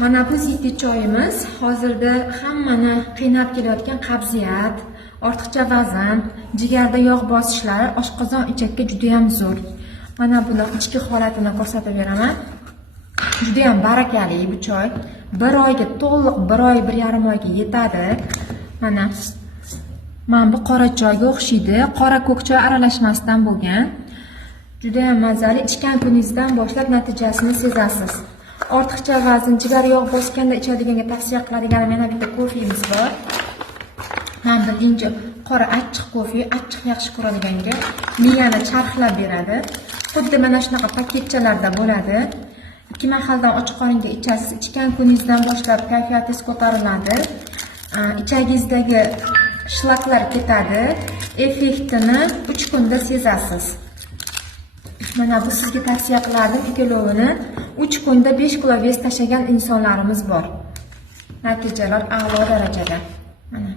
Mana bu ziytli choyimiz hozirda hammani qiynab kelayotgan qabziyat, ortiqcha vazn, jigarda yog' bosishlari oshqozon ichakka juda ham zo'r. Mana buni ichki holatini ko'rsatib beraman. Juda ham barakali bu choy. Bir oyga to'liq, bir oy, 1,5 oyga yetadi. Mana bu qora choyga o'xshaydi. Qora ko'k choy aralashmasdan bo'lgan. Juda ham mazali. Ichgan kuningizdan boshlab natijasini sezasiz. Ortiqcha vazn, jigar yog' bosganda ichadiganga tavsiya qiladigan mana bitta kofemiz bor. Mana bu finjon qora achchiq kofe, achchiq yaxshi ko'radiganga miyani charxlab beradi. Xuddi mana shunaqa paketchalarda bo'ladi. 2 mahaldan ochiq qoringa ichasiz. Ichgan kuningizdan boshlab kayfiyatingiz ko'tariladi. Ichagingizdagi shlaklar ketadi. Effektini 3 kunda sezasiz. Mana bu sizga tavsiya qilardim. Ikkalovini 3 kunda 5 kilo vez tashlagan insonlarimiz bor. Natijalar a'lo darajada. Mana